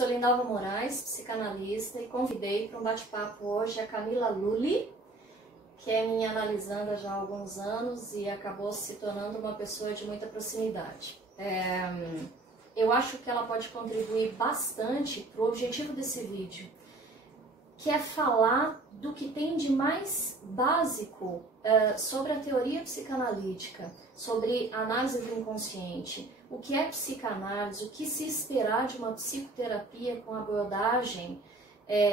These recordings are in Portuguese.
sou Lindalva Moraes, psicanalista, e convidei para um bate-papo hoje a Camila Lully, que é minha analisanda já há alguns anos e acabou se tornando uma pessoa de muita proximidade. Eu acho que ela pode contribuir bastante para o objetivo desse vídeo, que é falar do que tem de mais básico sobre a teoria psicanalítica, sobre a análise do inconsciente, o que é psicanálise, o que se esperar de uma psicoterapia com abordagem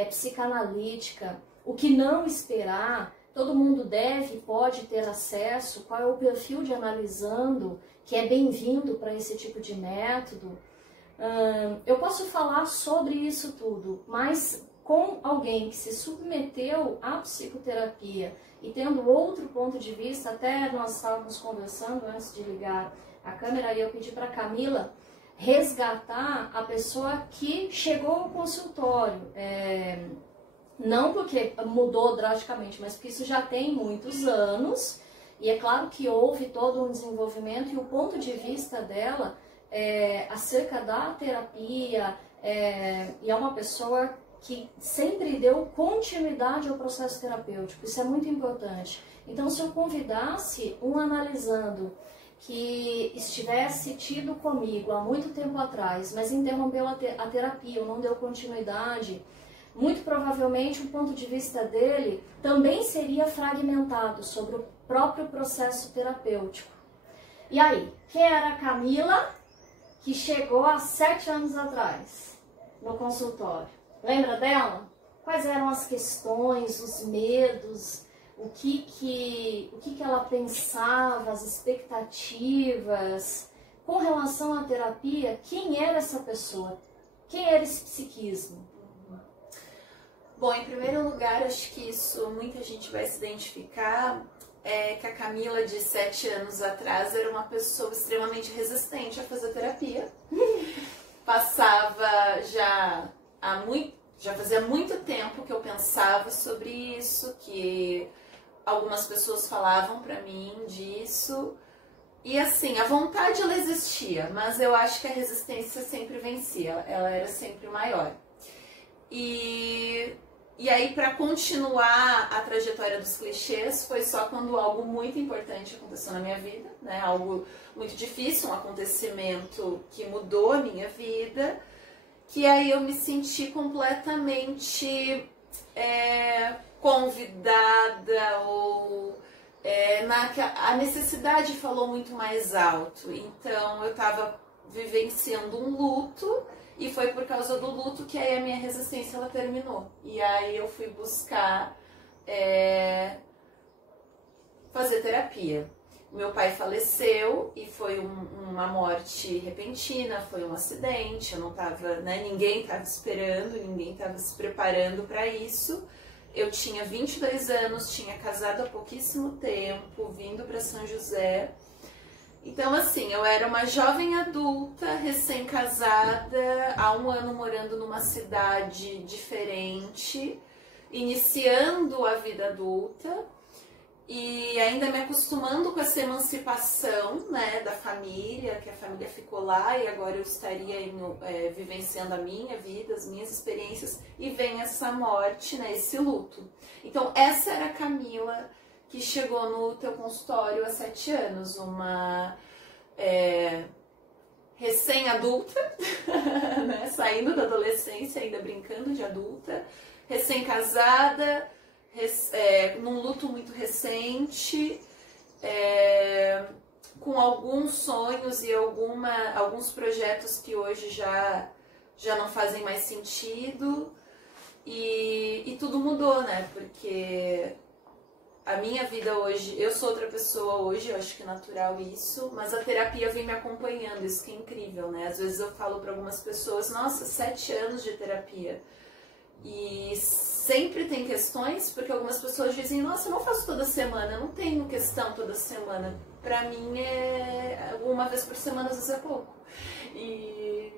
psicanalítica, o que não esperar, todo mundo deve e pode ter acesso, qual é o perfil de analisando que é bem-vindo para esse tipo de método. Eu posso falar sobre isso tudo, mas com alguém que se submeteu à psicoterapia e tendo outro ponto de vista, até nós estávamos conversando antes de ligar a câmera e eu pedi para a Camila resgatar a pessoa que chegou ao consultório. Não porque mudou drasticamente, mas porque isso já tem muitos anos e é claro que houve todo um desenvolvimento e o ponto de vista dela acerca da terapia e é uma pessoa que sempre deu continuidade ao processo terapêutico, isso é muito importante. Então, se eu convidasse um analisando que estivesse tido comigo há muito tempo atrás, mas interrompeu a terapia ou não deu continuidade, muito provavelmente o ponto de vista dele também seria fragmentado sobre o próprio processo terapêutico. E aí, quem era a Camila que chegou há 7 anos atrás no consultório? Lembra dela? Quais eram as questões, os medos, o que ela pensava, as expectativas com relação à terapia? Quem era essa pessoa? Quem era esse psiquismo? Bom, em primeiro lugar, acho que isso muita gente vai se identificar, que a Camila de 7 anos atrás era uma pessoa extremamente resistente a fazer terapia. Passava já fazia muito tempo que eu pensava sobre isso, que algumas pessoas falavam pra mim disso. E assim, a vontade ela existia, mas eu acho que a resistência sempre vencia, ela era sempre maior. E aí, para continuar a trajetória dos clichês, foi só quando algo muito importante aconteceu na minha vida, né? Algo muito difícil, um acontecimento que mudou a minha vida, que aí eu me senti completamente convidada ou a necessidade falou muito mais alto. Então eu estava vivenciando um luto e foi por causa do luto que aí a minha resistência ela terminou. E aí eu fui buscar fazer terapia. Meu pai faleceu e foi uma morte repentina, foi um acidente, eu não tava, ninguém estava esperando, ninguém estava se preparando para isso. Eu tinha 22 anos, tinha casado há pouquíssimo tempo, vindo para São José. Então assim, eu era uma jovem adulta, recém-casada, há 1 ano morando numa cidade diferente, iniciando a vida adulta. E ainda me acostumando com essa emancipação, da família, que a família ficou lá e agora eu estaria vivenciando a minha vida, as minhas experiências, e vem essa morte, esse luto. Então essa era a Camila que chegou no teu consultório há 7 anos, uma recém-adulta, saindo da adolescência, ainda brincando de adulta, recém-casada, num luto muito recente, com alguns sonhos e alguns projetos que hoje já não fazem mais sentido, e tudo mudou, porque a minha vida hoje, eu sou outra pessoa hoje, eu acho que é natural isso, mas a terapia vem me acompanhando, isso que é incrível, Às vezes eu falo para algumas pessoas, nossa, 7 anos de terapia. E sempre tem questões, porque algumas pessoas dizem, nossa, eu não faço toda semana, eu não tenho questão toda semana. Pra mim, uma vez por semana, às vezes é pouco. E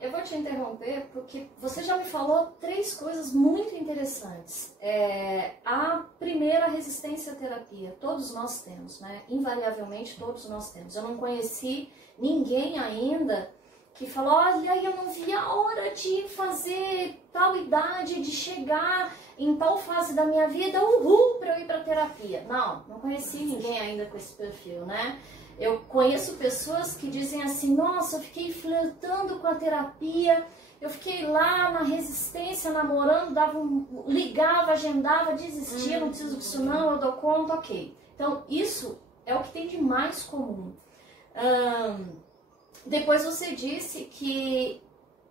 eu vou te interromper, porque você já me falou 3 coisas muito interessantes. A primeira, resistência à terapia, todos nós temos, Invariavelmente, todos nós temos. Eu não conheci ninguém ainda que falou, olha, eu não vi a hora de fazer tal idade, de chegar em tal fase da minha vida, uhul, para eu ir para terapia. Não conheci ninguém ainda com esse perfil, né? Eu conheço pessoas que dizem assim, nossa, eu fiquei flertando com a terapia, eu fiquei lá na resistência, namorando, ligava, agendava, desistia, não preciso disso não, eu dou conta, ok. Então, isso é o que tem de mais comum. Depois você disse que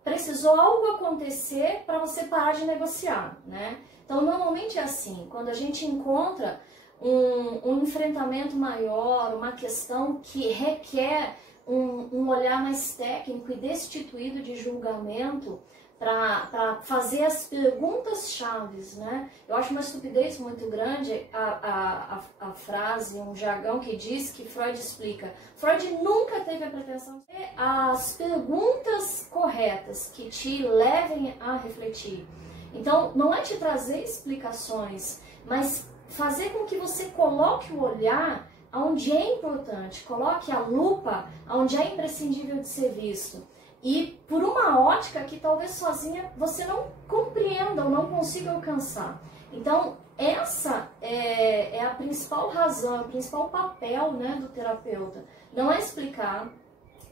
precisou algo acontecer para você parar de negociar, né? Então, normalmente é assim, quando a gente encontra um enfrentamento maior, uma questão que requer um olhar mais técnico e destituído de julgamento para fazer as perguntas chaves, né? Eu acho uma estupidez muito grande a frase, um jargão que diz que Freud explica. Freud nunca teve a pretensão de ter as perguntas corretas que te levem a refletir. Então, não é te trazer explicações, mas fazer com que você coloque o olhar onde é importante, coloque a lupa onde é imprescindível de ser visto. E por uma ótica que talvez sozinha você não compreenda ou não consiga alcançar. Então, essa é a principal razão, o principal papel, né, do terapeuta. Não é explicar,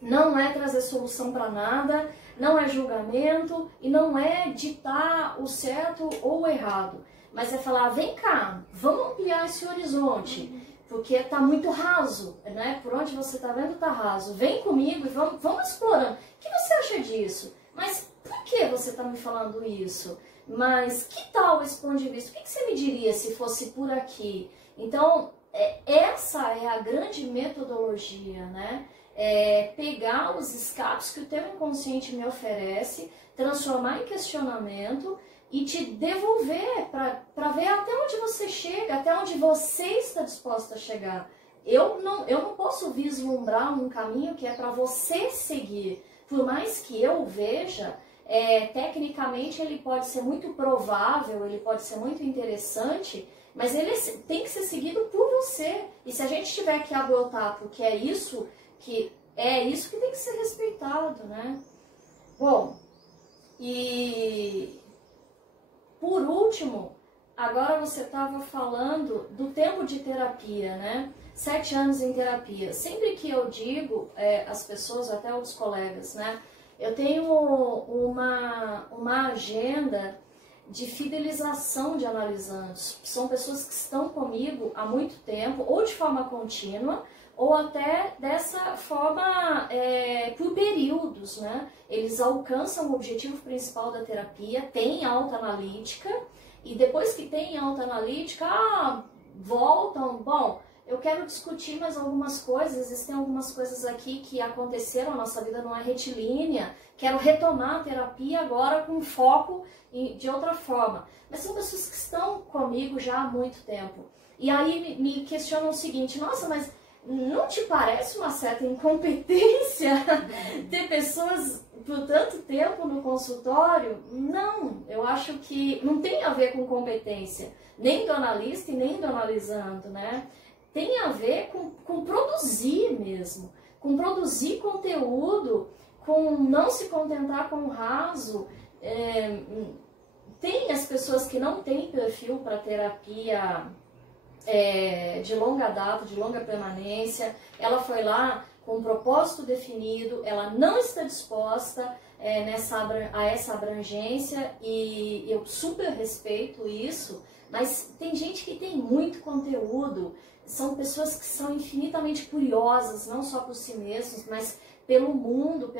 não é trazer solução para nada, não é julgamento e não é ditar o certo ou o errado. Mas é falar, vem cá, vamos ampliar esse horizonte, porque está muito raso, né? Por onde você está vendo está raso. Vem comigo e vamos explorando. O que você acha disso? Mas por que você está me falando isso? Mas que tal esse ponto de vista? O que você me diria se fosse por aqui? Então, essa é a grande metodologia, né? É pegar os escapes que o teu inconsciente me oferece, transformar em questionamento e te devolver para ver até onde você chega, até onde você está disposto a chegar. Eu não posso vislumbrar um caminho que é para você seguir. Por mais que eu veja, tecnicamente ele pode ser muito provável, ele pode ser muito interessante, mas ele tem que ser seguido por você. E se a gente tiver que abortar porque é isso que tem que ser respeitado, né? Bom, e por último, agora você estava falando do tempo de terapia, né? 7 anos em terapia. Sempre que eu digo às pessoas, até aos colegas, né? Eu tenho uma agenda de fidelização de analisandos. São pessoas que estão comigo há muito tempo, ou de forma contínua, ou até dessa forma por períodos, né? Eles alcançam o objetivo principal da terapia, têm alta analítica, e depois que têm alta analítica, voltam, bom, eu quero discutir mais algumas coisas, existem algumas coisas aqui que aconteceram, a nossa vida não é retilínea, quero retomar a terapia agora com foco de outra forma. Mas são pessoas que estão comigo já há muito tempo. E aí me questionam o seguinte, nossa, mas não te parece uma certa incompetência ter pessoas por tanto tempo no consultório? Não, eu acho que não tem a ver com competência, nem do analista e nem do analisando, né? Tem a ver com produzir mesmo, com produzir conteúdo, com não se contentar com o raso. Tem as pessoas que não têm perfil para terapia de longa data, de longa permanência, ela foi lá com um propósito definido, ela não está disposta a essa abrangência e eu super respeito isso, mas tem gente que tem muito conteúdo, são pessoas que são infinitamente curiosas, não só por si mesmos, mas pelo mundo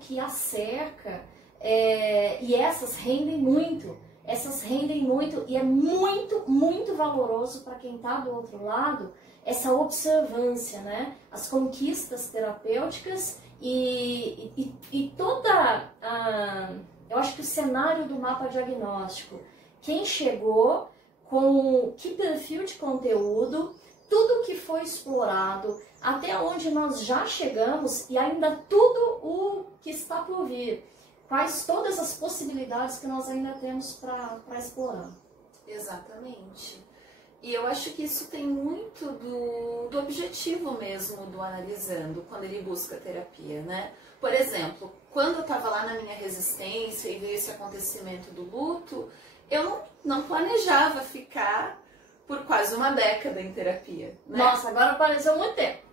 que a cerca, e essas rendem muito. E é muito, muito valoroso para quem está do outro lado essa observância, né? As conquistas terapêuticas e toda eu acho que o cenário do mapa diagnóstico, quem chegou, com que perfil de conteúdo, tudo que foi explorado, até onde nós já chegamos e ainda tudo o que está por vir. Quais todas as possibilidades que nós ainda temos para explorar. Exatamente. E eu acho que isso tem muito do do objetivo mesmo do analisando, quando ele busca terapia, né? Por exemplo, quando eu estava lá na minha resistência e veio esse acontecimento do luto, eu não planejava ficar por quase uma década em terapia, né? Nossa, agora pareceu muito tempo.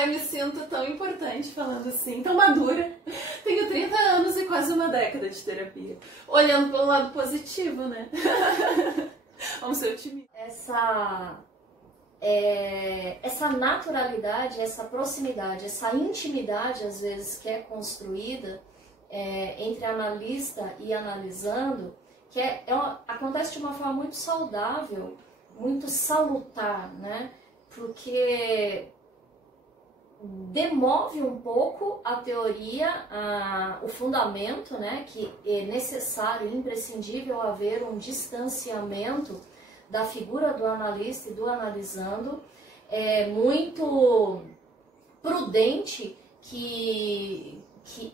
Eu me sinto tão importante falando assim, tão madura. Tenho 30 anos e quase uma década de terapia. Olhando pelo lado positivo, né? Vamos ser otimistas. Essa naturalidade, essa proximidade, essa intimidade, às vezes, que é construída entre analista e analisando, que acontece de uma forma muito saudável, muito salutar, né? Porque demove um pouco a teoria, o fundamento, né? Que é necessário, imprescindível haver um distanciamento da figura do analista e do analisando. É muito prudente que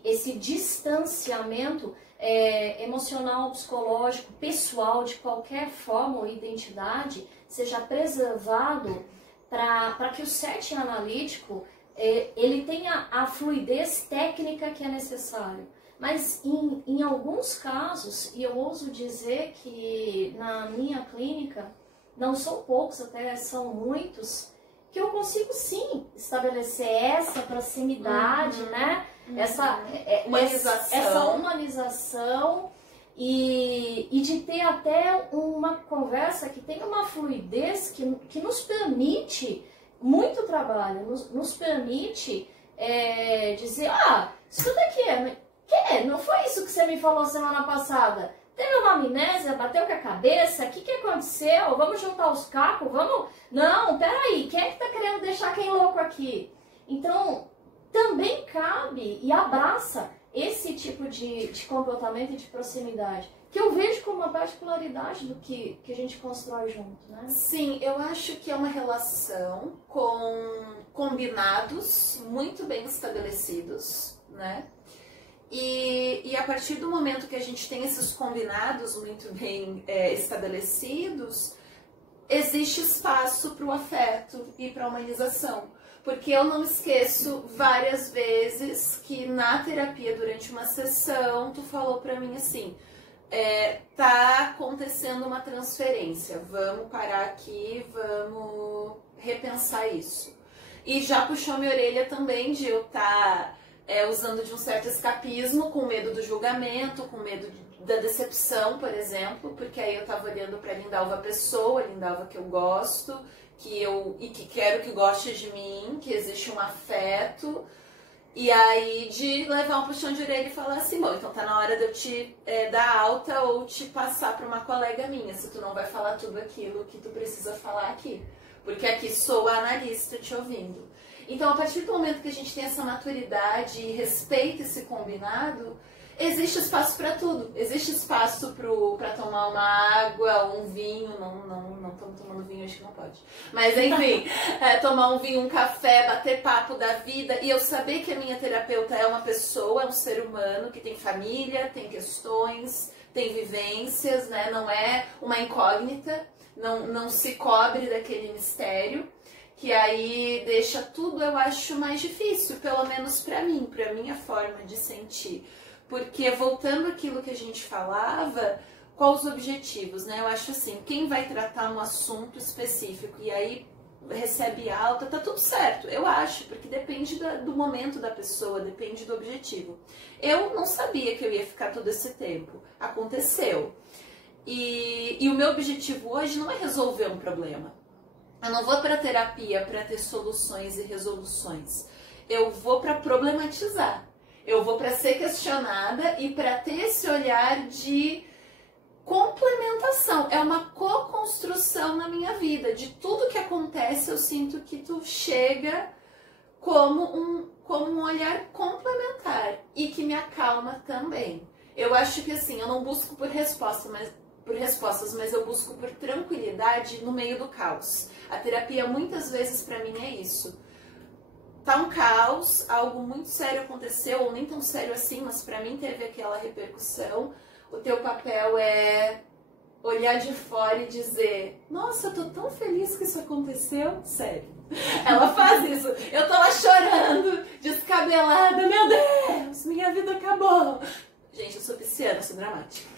esse distanciamento emocional, psicológico, pessoal, de qualquer forma ou identidade, seja preservado para que o setting analítico ele tenha a fluidez técnica que é necessária. Mas em alguns casos, e eu ouso dizer que na minha clínica, não são poucos, até são muitos, que eu consigo sim estabelecer essa proximidade, né? Essa humanização e de ter até uma conversa que tenha uma fluidez que nos permite muito trabalho, nos permite dizer, escuta aqui, não foi isso que você me falou semana passada? Teve uma amnésia, bateu com a cabeça, o que aconteceu? Vamos juntar os cacos? Vamos? Não, peraí, quem é que tá querendo deixar quem louco aqui? Então, também cabe e abraça esse tipo de comportamento e de proximidade, que eu vejo como uma particularidade do que a gente constrói junto, né? Sim, eu acho que é uma relação com combinados muito bem estabelecidos, né? E a partir do momento que a gente tem esses combinados muito bem estabelecidos, existe espaço para o afeto e para a humanização. Porque eu não esqueço várias vezes que na terapia, durante uma sessão, tu falou para mim assim, tá acontecendo uma transferência, vamos parar aqui, vamos repensar isso. E já puxou minha orelha também de eu estar usando de um certo escapismo, com medo do julgamento, com medo da decepção, por exemplo, porque aí eu tava olhando pra Lindalva pessoa, Lindalva que eu gosto, e que quero que goste de mim, que existe um afeto, e aí de levar um puxão de orelha e falar assim, bom, então tá na hora de eu te dar alta ou te passar pra uma colega minha, se tu não vai falar tudo aquilo que tu precisa falar aqui, porque aqui sou a analista te ouvindo. Então, a partir do momento que a gente tem essa maturidade e respeita esse combinado, existe espaço para tudo. Existe espaço para tomar uma água, um vinho, não estamos tomando vinho, acho que não pode. Mas enfim, tomar um vinho, um café, bater papo da vida. E eu saber que a minha terapeuta é uma pessoa, é um ser humano que tem família, tem questões, tem vivências, né? Não é uma incógnita, não se cobre daquele mistério. Que aí deixa tudo, eu acho, mais difícil, pelo menos pra minha forma de sentir. Porque, voltando àquilo que a gente falava, quais os objetivos, né? Eu acho assim, quem vai tratar um assunto específico e aí recebe alta, tá tudo certo, eu acho, porque depende do momento da pessoa, depende do objetivo. Eu não sabia que eu ia ficar todo esse tempo, aconteceu. E o meu objetivo hoje não é resolver um problema. Eu não vou para terapia para ter soluções e resoluções. Eu vou para problematizar. Eu vou para ser questionada e para ter esse olhar de complementação. É uma co-construção na minha vida. De tudo que acontece, eu sinto que tu chega como um olhar complementar e que me acalma também. Eu acho que assim, eu não busco por respostas, mas eu busco por tranquilidade no meio do caos. A terapia muitas vezes pra mim é isso. Tá um caos, algo muito sério aconteceu, ou nem tão sério assim, mas pra mim teve aquela repercussão. O teu papel é olhar de fora e dizer, nossa, eu tô tão feliz que isso aconteceu, sério. Ela faz isso. Eu tô lá chorando, descabelada, meu Deus, minha vida acabou. Gente, eu sou pisciana, eu sou dramática.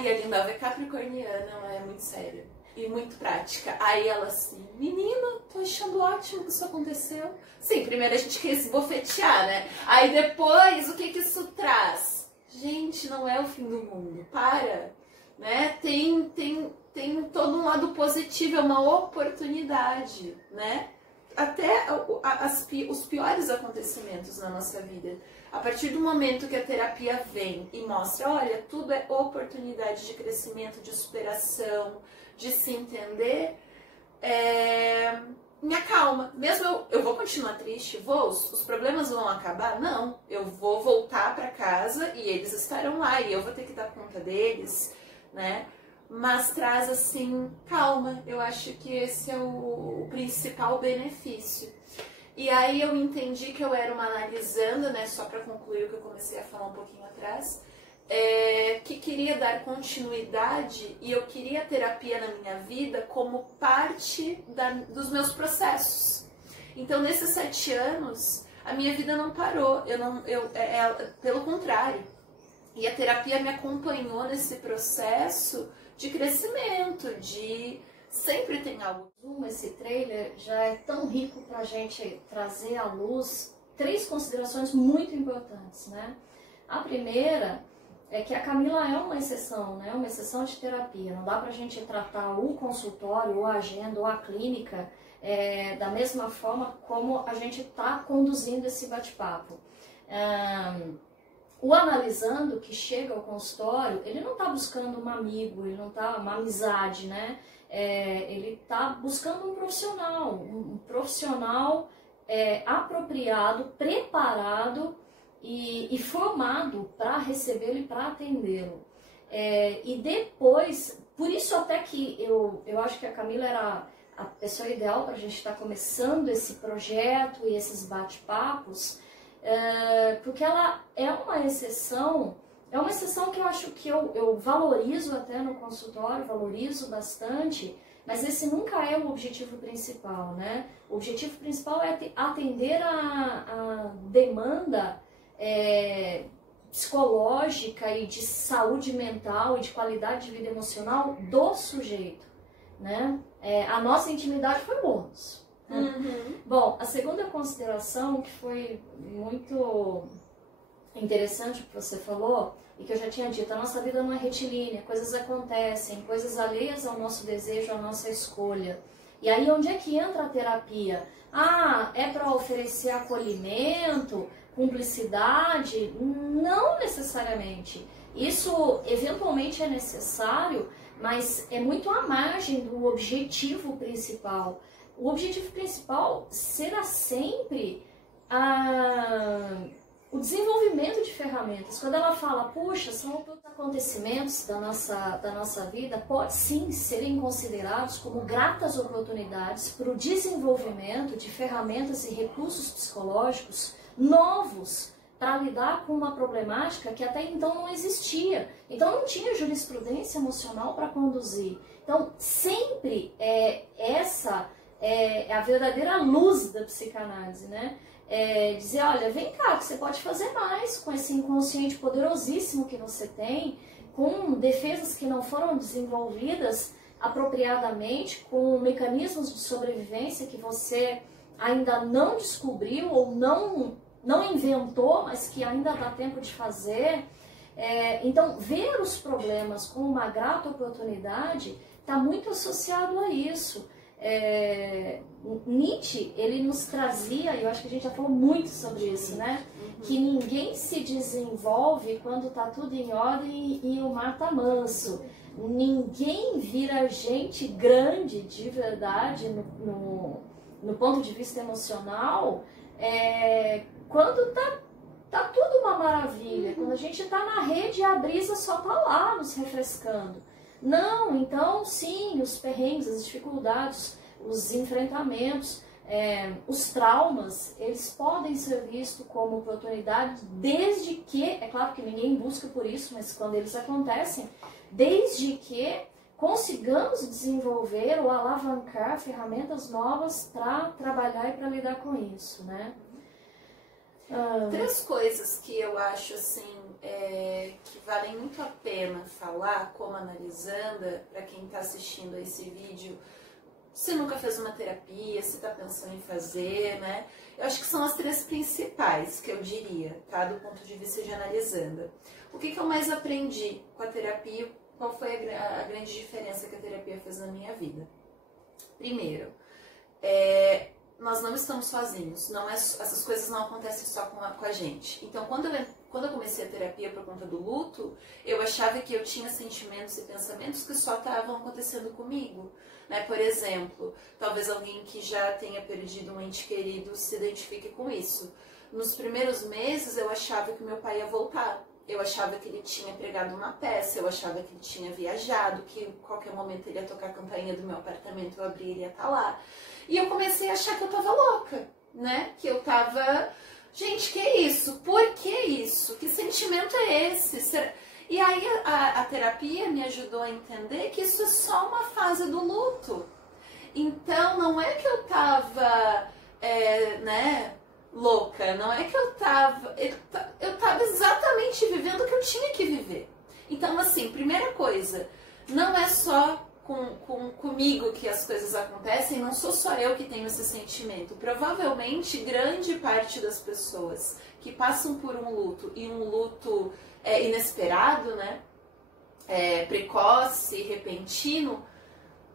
E a Lindalva é capricorniana, ela é muito séria e muito prática. Aí ela assim, menina, tô achando ótimo que isso aconteceu. Sim, primeiro a gente quer se bofetear, né? Aí depois, o que isso traz? Gente, não é o fim do mundo, para, né? Tem todo um lado positivo, é uma oportunidade, né? Até os piores acontecimentos na nossa vida. A partir do momento que a terapia vem e mostra, olha, tudo é oportunidade de crescimento, de superação, de se entender, me acalma. Mesmo eu vou continuar triste, os problemas vão acabar? Não, eu vou voltar para casa e eles estarão lá e eu vou ter que dar conta deles, né? Mas traz assim, calma, eu acho que esse é o principal benefício. E aí eu entendi que eu era uma analisando, né, só para concluir o que eu comecei a falar um pouquinho atrás, que queria dar continuidade e eu queria terapia na minha vida como parte dos meus processos. Então, nesses 7 anos, a minha vida não parou, pelo contrário. E a terapia me acompanhou nesse processo de crescimento, de sempre tem algo. Esse trailer já é tão rico para a gente trazer à luz 3 considerações muito importantes, né? A primeira é que a Camila é uma exceção, né? Uma exceção de terapia. Não dá para a gente tratar o consultório, ou a agenda, ou a clínica da mesma forma como a gente está conduzindo esse bate-papo. O analisando que chega ao consultório, ele não está buscando um amigo, ele não está uma amizade, né? Ele está buscando um profissional apropriado, preparado e formado para recebê-lo e para atendê-lo. E depois, por isso até que eu acho que a Camila era a pessoa ideal para a gente estar começando esse projeto e esses bate-papos, porque ela é uma exceção que eu acho que eu valorizo até no consultório, valorizo bastante, mas esse nunca é o objetivo principal, né? O objetivo principal é atender a demanda psicológica e de saúde mental e de qualidade de vida emocional do sujeito, né? A nossa intimidade foi bônus. Uhum. Bom, a segunda consideração que foi muito interessante que você falou e que eu já tinha dito, a nossa vida não é retilínea, coisas acontecem, coisas alheias ao nosso desejo, à nossa escolha. E aí onde é que entra a terapia? É para oferecer acolhimento, cumplicidade? Não necessariamente. Isso eventualmente é necessário, mas é muito à margem do objetivo principal. O objetivo principal será sempre o desenvolvimento de ferramentas. Quando ela fala, puxa, são os acontecimentos da nossa vida, pode sim serem considerados como gratas oportunidades para o desenvolvimento de ferramentas e recursos psicológicos novos para lidar com uma problemática que até então não existia. Então não tinha jurisprudência emocional para conduzir. Então sempre essa é a verdadeira luz da psicanálise, né? Dizer, olha, vem cá, que você pode fazer mais com esse inconsciente poderosíssimo que você tem, com defesas que não foram desenvolvidas apropriadamente, com mecanismos de sobrevivência que você ainda não descobriu ou não inventou, mas que ainda dá tempo de fazer. Então, ver os problemas como uma grata oportunidade está muito associado a isso. Nietzsche, ele nos trazia, e eu acho que a gente já falou muito sobre isso, né? Que ninguém se desenvolve quando está tudo em ordem e o mar está manso. Ninguém vira gente grande de verdade no ponto de vista emocional quando tá tudo uma maravilha. Quando a gente está na rede, a brisa só está lá nos refrescando. Não, então sim, os perrengues, as dificuldades, os enfrentamentos os traumas, eles podem ser vistos como oportunidade, desde que, é claro que ninguém busca por isso, mas quando eles acontecem, desde que consigamos desenvolver ou alavancar ferramentas novas para trabalhar e para lidar com isso, né? 3 coisas que eu acho assim que valem muito a pena falar, como analisando, para quem está assistindo a esse vídeo, se nunca fez uma terapia, se está pensando em fazer, né? Eu acho que são as 3 principais que eu diria, tá? Do ponto de vista de analisando. O que eu mais aprendi com a terapia? Qual foi a grande diferença que a terapia fez na minha vida? Primeiro, nós não estamos sozinhos. Essas coisas não acontecem só com a gente. Então, quando eu comecei a terapia por conta do luto, eu achava que eu tinha sentimentos e pensamentos que só estavam acontecendo comigo. Né? Por exemplo, talvez alguém que já tenha perdido um ente querido se identifique com isso. Nos primeiros meses, eu achava que meu pai ia voltar. Eu achava que ele tinha pregado uma peça, eu achava que ele tinha viajado, que em qualquer momento ele ia tocar a campainha do meu apartamento, eu abria e ele ia estar lá. E eu comecei a achar que eu tava louca, né? Que eu tava... Gente, que isso? Por que isso? Que sentimento é esse? E aí a terapia me ajudou a entender que isso é só uma fase do luto. Então, não é que eu tava, louca, não é que eu tava exatamente vivendo o que eu tinha que viver. Então, assim, primeira coisa, não é só comigo que as coisas acontecem, não sou só eu que tenho esse sentimento. Provavelmente, grande parte das pessoas que passam por um luto, e um luto inesperado, né, precoce, repentino,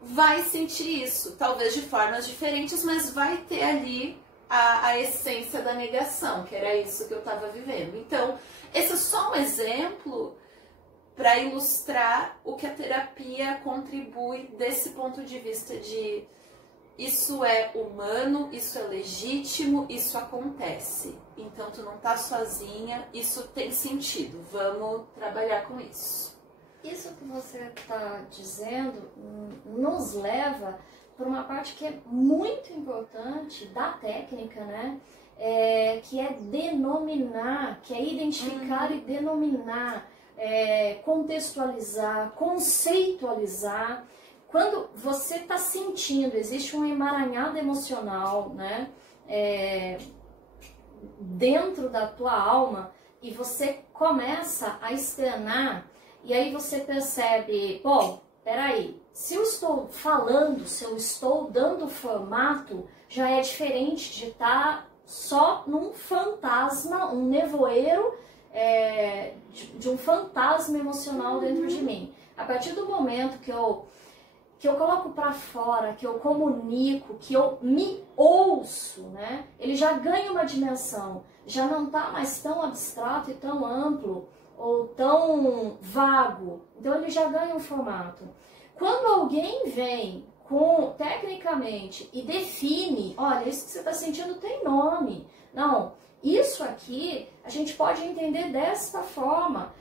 vai sentir isso, talvez de formas diferentes, mas vai ter ali a essência da negação, que era isso que eu estava vivendo. Então, esse é só um exemplo para ilustrar o que a terapia contribui desse ponto de vista de isso é humano, isso é legítimo, isso acontece. Então, tu não tá sozinha, isso tem sentido, vamos trabalhar com isso. Isso que você está dizendo nos leva para uma parte que é muito importante da técnica, né? Que é denominar, que é identificar e denominar, contextualizar, conceitualizar. Quando você está sentindo, existe um emaranhado emocional, né? Dentro da tua alma, e você começa a externar, e aí você percebe, pô, peraí, se eu estou falando, se eu estou dando formato, já é diferente de estar só num fantasma, um nevoeiro de um fantasma emocional dentro de mim. A partir do momento que eu coloco para fora, que eu comunico, que eu me ouço, né? Ele já ganha uma dimensão, já não está mais tão abstrato e tão amplo ou tão vago. Então ele já ganha um formato. Quando alguém vem tecnicamente e define, olha, isso que você está sentindo tem nome. Não, isso aqui a gente pode entender desta forma.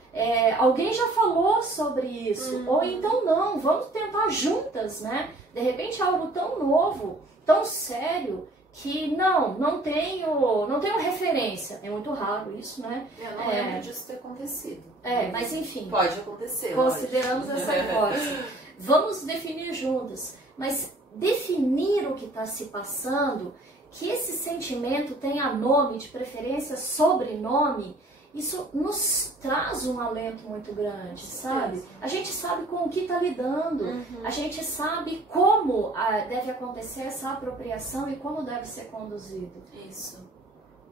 Alguém já falou sobre isso, ou então não, vamos tentar juntas, né? De repente algo tão novo, tão sério, que não tenho referência. É muito raro isso, né? Eu não lembro disso ter acontecido. Mas enfim. Pode acontecer. Consideramos essa hipótese. Vamos definir juntas. Mas definir o que está se passando, que esse sentimento tenha nome, de preferência sobrenome, isso nos traz um alento muito grande, sabe? A gente sabe com o que está lidando, a gente sabe como deve acontecer essa apropriação e como deve ser conduzido. Isso.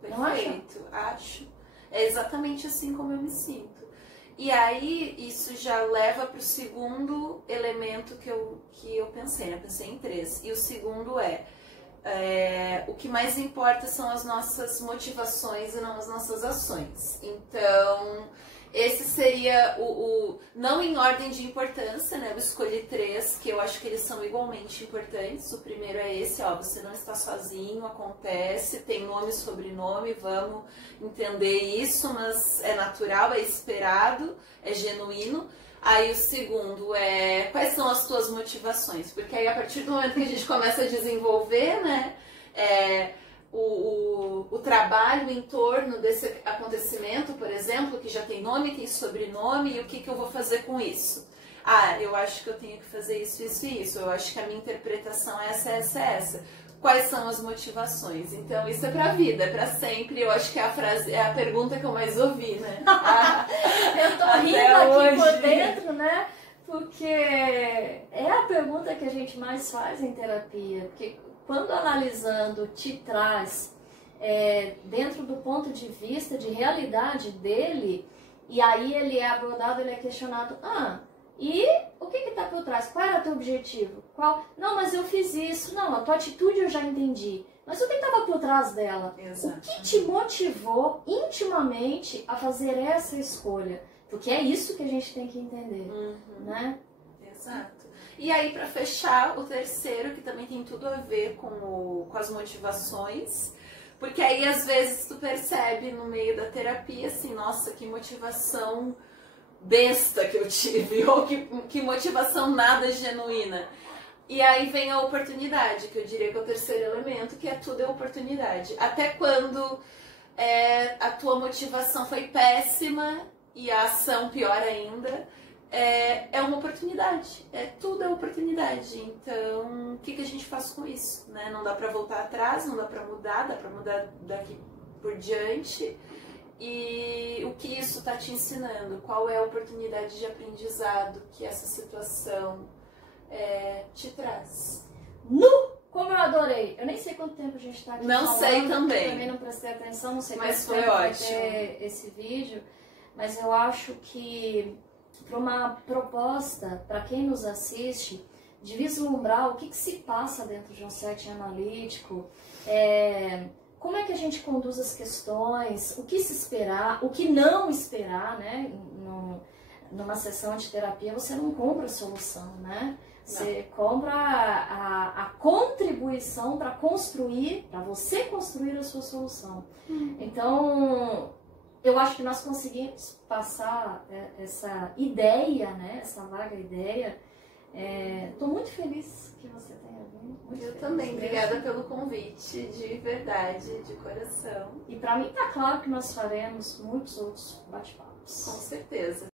Perfeito. Não acho. É exatamente assim como eu me sinto. E aí, isso já leva para o segundo elemento que eu pensei, né? Eu pensei em 3. E o segundo o que mais importa são as nossas motivações e não as nossas ações. Então, esse seria não em ordem de importância, né? Eu escolhi 3, que eu acho que eles são igualmente importantes. O primeiro é esse, você não está sozinho, acontece, tem nome e sobrenome, vamos entender isso, mas é natural, é esperado, é genuíno. Aí o segundo quais são as tuas motivações? Porque aí a partir do momento que a gente começa a desenvolver, né, O trabalho em torno desse acontecimento, por exemplo, que já tem nome, tem sobrenome, e o que eu vou fazer com isso? Ah, eu acho que eu tenho que fazer isso, isso e isso. Eu acho que a minha interpretação é essa. Quais são as motivações? Então, isso é pra vida, é pra sempre. Eu acho que é a pergunta que eu mais ouvi, né? Eu tô rindo aqui por dentro, né? Porque é a pergunta que a gente mais faz em terapia. Porque quando analisando te traz dentro do ponto de vista de realidade dele, e aí ele é abordado, ele é questionado, e o que está por trás? Qual era o teu objetivo? Não, mas eu fiz isso. Não, a tua atitude eu já entendi. Mas o que estava por trás dela? Exato. O que te motivou intimamente a fazer essa escolha? Porque é isso que a gente tem que entender, né? Exato. E aí, para fechar, o terceiro, que também tem tudo a ver com as motivações, porque aí às vezes tu percebe no meio da terapia assim, nossa, que motivação besta que eu tive, ou que motivação nada genuína. E aí vem a oportunidade, que eu diria que é o terceiro elemento, que tudo é oportunidade. Até quando a tua motivação foi péssima e a ação pior ainda, é uma oportunidade. Tudo é oportunidade. Então, o que a gente faz com isso? Né? Não dá pra voltar atrás, não dá pra mudar, dá pra mudar daqui por diante. E o que isso está te ensinando? Qual é a oportunidade de aprendizado que essa situação te traz? Como eu adorei! Eu nem sei quanto tempo a gente está aqui não falando. Sei também. Eu também não prestei atenção, não sei mas quanto foi tempo ótimo. vai ter esse vídeo. Mas eu acho que para uma proposta, para quem nos assiste, de vislumbrar o que se passa dentro de um setting analítico, como é que a gente conduz as questões, o que se esperar, o que não esperar, né? Numa sessão de terapia você não compra a solução, né? Você compra a contribuição para você construir a sua solução. Então, eu acho que nós conseguimos passar essa ideia, né? Essa vaga ideia. Estou muito feliz que você tenha vindo. Eu também, obrigada pelo convite, de verdade, de coração. E para mim tá claro que nós faremos muitos outros bate-papos. Com certeza.